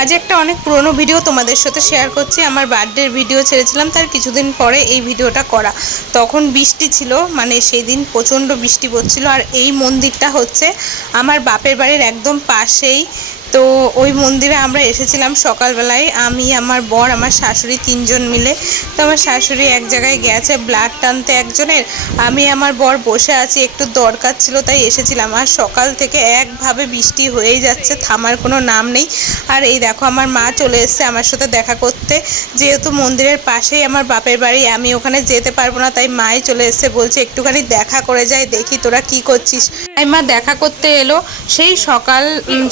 আজ একটা অনেক পুরনো ভিডিও তোমাদের সাথে শেয়ার করছি। আমার বার্থডের ভিডিও ছেড়েছিলাম, তার কিছুদিন পরে এই ভিডিওটা করা। তখন বৃষ্টি ছিল মানে সেই দিন প্রচণ্ড বৃষ্টি পড়ছিল, আর এই মন্দিরটা হচ্ছে আমার বাপের বাড়ির একদম পাশেই। তো ওই মন্দিরে আমরা এসেছিলাম সকালবেলায়। আমি, আমার বর, আমার শাশুড়ি তিনজন মিলে। তো আমার শাশুড়ি এক জায়গায় গেছে, ব্লাড টানতে একজনের। আমি, আমার বর বসে আছি, একটু দরকার ছিল, তাই এসেছিলাম। আর সকাল থেকে একভাবে বৃষ্টি হয়েই যাচ্ছে, থামার কোনো নাম নেই। আর এই দেখো, আমার মা চলে এসেছে আমার সাথে দেখা করতে। যেহেতু মন্দিরের পাশেই আমার বাপের বাড়ি, আমি ওখানে যেতে পারব না, তাই মাই চলে এসেছে, বলছে একটুখানি দেখা করে যাই, দেখি তোরা কি করছিস। তাই মা দেখা করতে এলো। সেই সকাল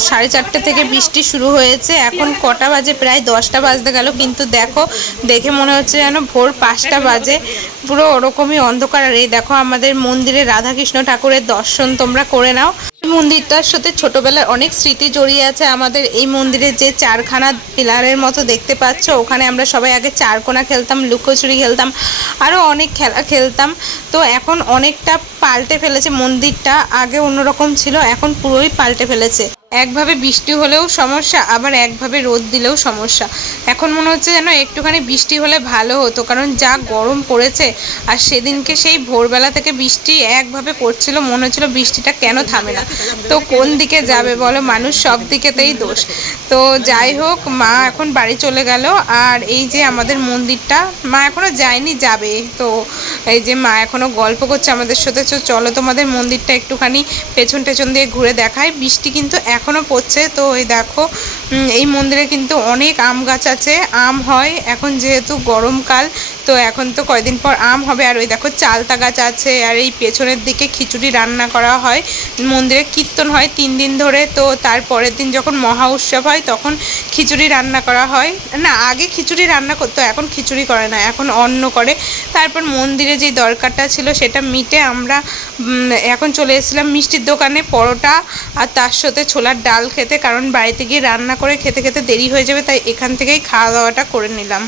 সাড়ে চারটে থেকে বৃষ্টি শুরু হয়েছে। এখন কটা বাজে? প্রায় দশটা বাজতে গেল। কিন্তু দেখো, দেখে মনে হচ্ছে যেন ভোর পাঁচটা বাজে। পুরো ওরকমই অন্ধকার। আর এই দেখো, আমাদের মন্দিরে রাধাকৃষ্ণ ঠাকুরের দর্শন তোমরা করে নাও। মন্দিরটার সাথে ছোটবেলার অনেক স্মৃতি জড়িয়ে আছে। আমাদের এই মন্দিরে যে চারখানা পিলারের মতো দেখতে পাচ্ছ, ওখানে আমরা সবাই আগে চারকোনা খেলতাম, লুকোচুরি খেলতাম আরও অনেক খেলা খেলতাম। তো এখন অনেকটা পাল্টে ফেলেছে মন্দিরটা। আগে অন্যরকম ছিল, এখন পুরোই পাল্টে ফেলেছে। একভাবে বৃষ্টি হলেও সমস্যা, আবার একভাবে রোদ দিলেও সমস্যা। এখন মনে হচ্ছে যেন একটুখানি বৃষ্টি হলে ভালো হতো, কারণ যা গরম পড়েছে আর সেদিনকে সেই ভোরবেলা থেকে বৃষ্টি একভাবে পড়ছিল, মনে হচ্ছিল বৃষ্টিটা কেন থামে না। তো কোন দিকে যাবে বলো, মানুষ সব দিকেতেই দোষ। তো যাই হোক, মা এখন বাড়ি চলে গেল, আর এই যে আমাদের মন্দিরটা, মা এখনও যায়নি, যাবে। তো এই যে মা এখনও গল্প করছে আমাদের সাথে চলো তোমাদের মন্দিরটা একটুখানি পেছন টেছন দিয়ে ঘুরে দেখায় বৃষ্টি কিন্তু এখনও পড়ছে। তো এই দেখো এই মন্দিরে কিন্তু অনেক আম গাছ আছে। আম হয়, এখন যেহেতু গরমকাল, তো এখন তো কয়দিন পর আম হবে। আর ওই দেখো, চালতা গাছ আছে, আর এই পেছনের দিকে খিচুড়ি রান্না করা হয়। মন্দিরে কীর্তন হয় তিন দিন ধরে, তো তার পরের দিন যখন মহা উৎসব হয়, তখন খিচুড়ি রান্না করা হয়। না, আগে খিচুড়ি রান্না করতো, এখন খিচুড়ি করে না, এখন অন্ন করে। তারপর মন্দিরে যে দরকারটা ছিল, সেটা মিটে আমরা এখন চলে এসেছিলাম মিষ্টির দোকানে, পরোটা, আর তার সাথে ছোলার ডাল খেতে, কারণ বাড়িতে গিয়ে রান্না করে খেতে খেতে দেরি হয়ে যাবে, তাই এখান থেকেই খাওয়া দাওয়াটা করে নিলাম।